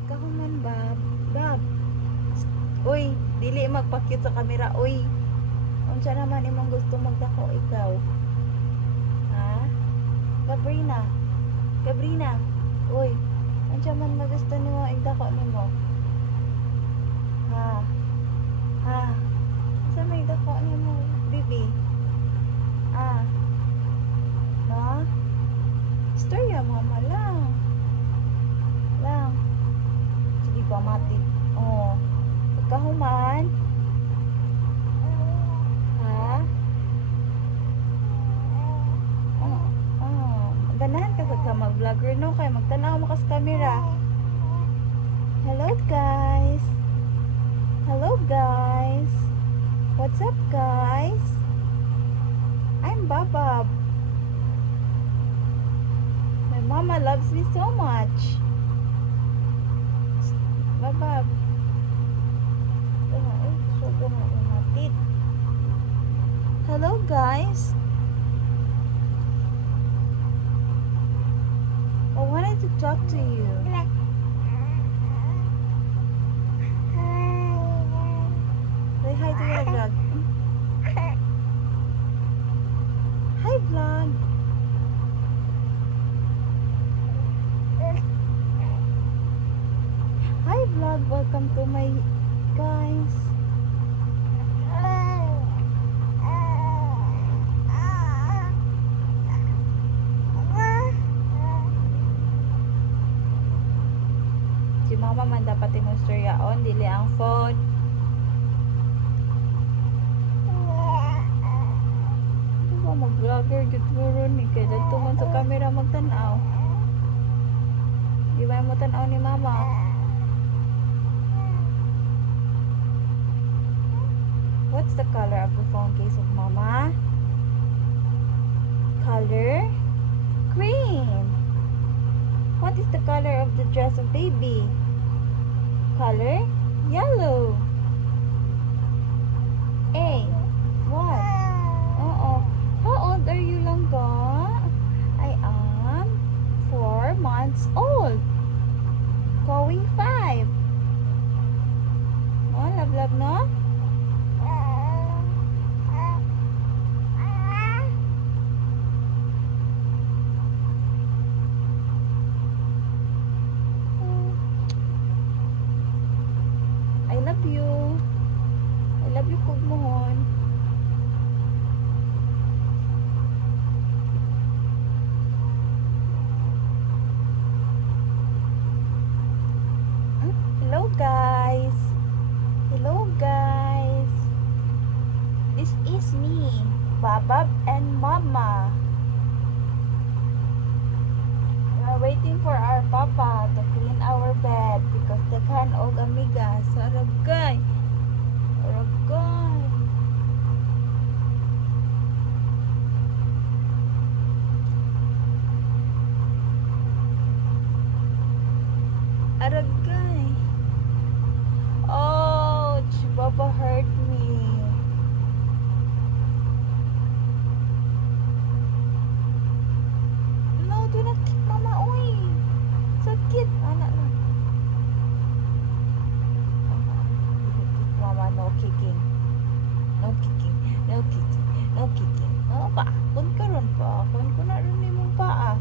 Huwag ka human, Bob. Bob. Uy, dili magpa-cute sa camera. Uy. Unsa naman imong gusto magdako ikaw? Ha? Gabrina. Gabrina. Uy. Unsa man magusto nimo igdako nimo? Ha? Ha? Unsa may dako nimo, bibi? Ah. No? Istorya mama lang. Lang. Sige pa matid. Oh. Pagkahuman. Ha? Oh. Oh. Ganahan ka sa mag-vlogger no kay magtanaw mo ka sa camera. Hello guys. Hello guys. What's up guys? I'm Babab. My mama loves me so much. Babab. Hello guys. I wanted to talk to you. Say hi to your vlog. Hi vlog. Hi vlog. Welcome to my guys. Si mama man dapat imong storyaon dili ang phone. Diba mag-vlogger gud guro ni kay dagto man sa camera magtan-aw. Di ba mo tan-aw ni mama? What's the color of the phone case of mama? Color? Green. What is the color of the dress of baby? Color? Yellow. A. What? How old are you, Langga? I am 4 months old. Going 5. Oh, love, no? I love you. I love you, Kugmohon. Hello guys. Hello guys. This is me, Babab and Mama. We are waiting for our papa to clean our bed because daghan og amiga sa ragay. Ragay. Aragay. Ouch! Baba hurt me. No, do not kick mama, oy. Sakit. Anak na. Mama, no kicking. No kicking. No kicking. No kicking. Oh, paakon ka ron. Paakon ko na rin mong paa.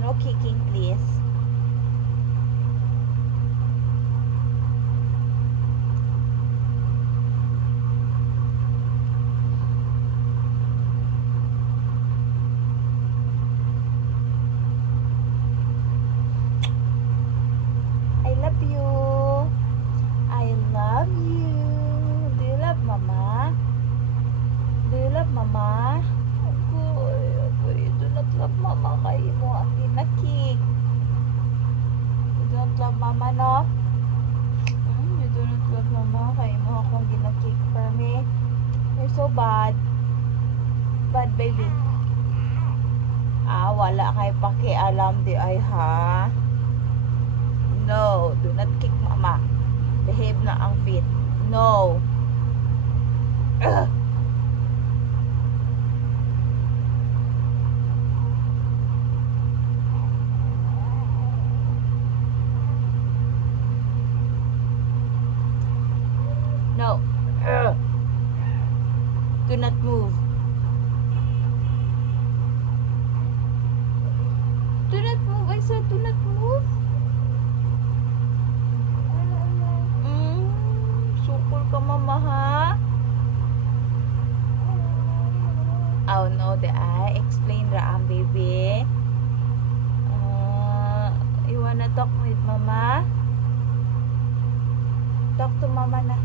No kicking, please. I love you. I love you. Do you love mama? Do you love mama? Agoy, do not love mama kay mo ang ginakik. You don't love mama, no? You do not love mama kay mo akong ginakik for me. You're so bad. Bad baby. Wala kay pakialam di ay ha. No, do not kick mama. Behave na ang feet. No. Ugh. No. Ugh. Do not move. Do not move. I said do not move. Sukol ka, mama, ha? Oh no, I explain ra ang baby. You wanna talk with mama? Talk to mama na.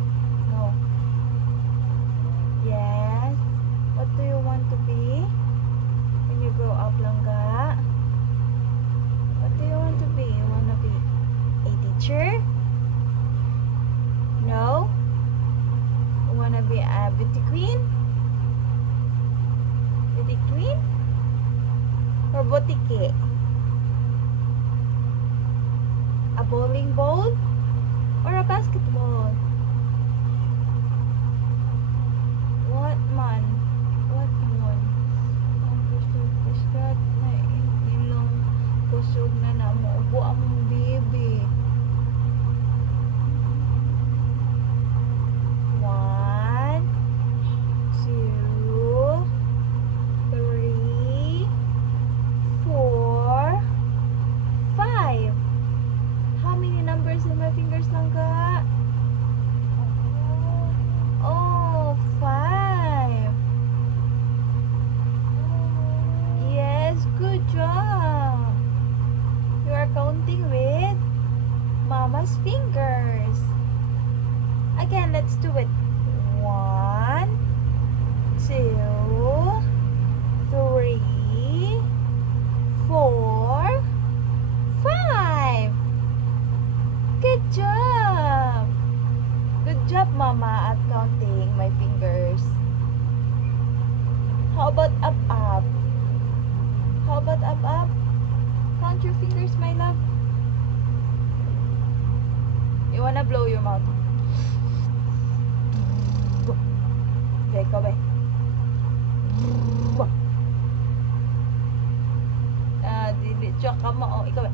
No. Yes. What do you want to be when you grow up, Langga? What do you want to be? You wanna be a teacher? No? You wanna be a beauty queen? Beauty queen? Or botike? A bowling ball? Or a basketball? What man? What man? Ang kusog na ilong kusog na maubo ang baby. 1, 2, 3, 4, 5. How many numbers in my fingers, Langga? Oh, 5. Yes, good job. You are counting with Mama's fingers. Again, let's do it. 1, 2, 3, 4, 5. Good job. Good job, Mama, at counting my fingers. How about up, up? How about up, up? Count your fingers, my love. You wanna blow your mouth? Okay, ikaw ba? Dili, tsaka mo. Oh, ikaw ba?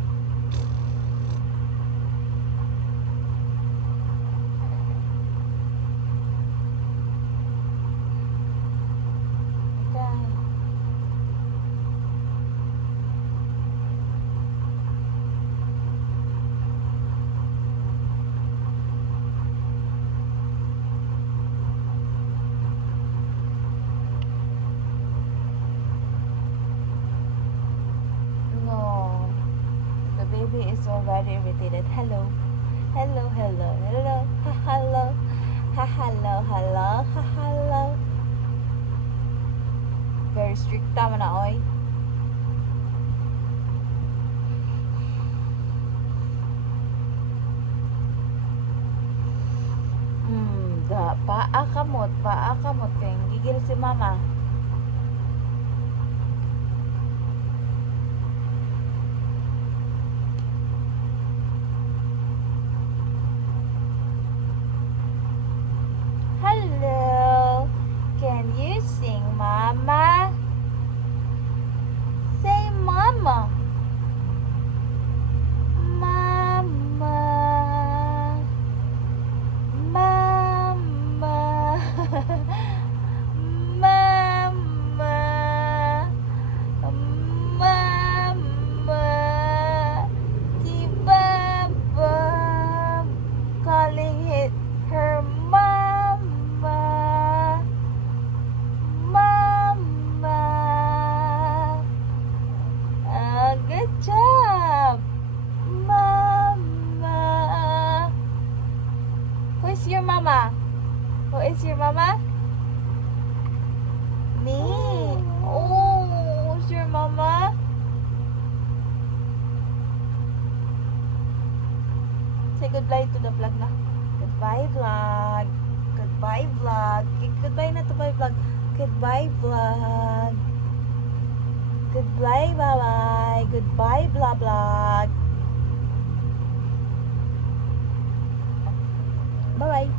Baby is already irritated. Hello. Hello, hello, hello. Ha, hello. Ha, hello, hello. Ha, hello. Very strict tama na, oy. Paa kamot kay gigil si mama. Hello. Can you sing, Mama? Say Mama. Mama. Mama. Mama. Mama. Si Baba calling her Mama. Mama. Good job. Mama. Who is your mama? Who is your mama? Me. Oh, who's your mama? Say goodbye to the vlog na. Goodbye vlog. Goodbye vlog. Goodbye na to my vlog. Goodbye vlog. Goodbye bye. Goodbye blah vlog. Bye bye.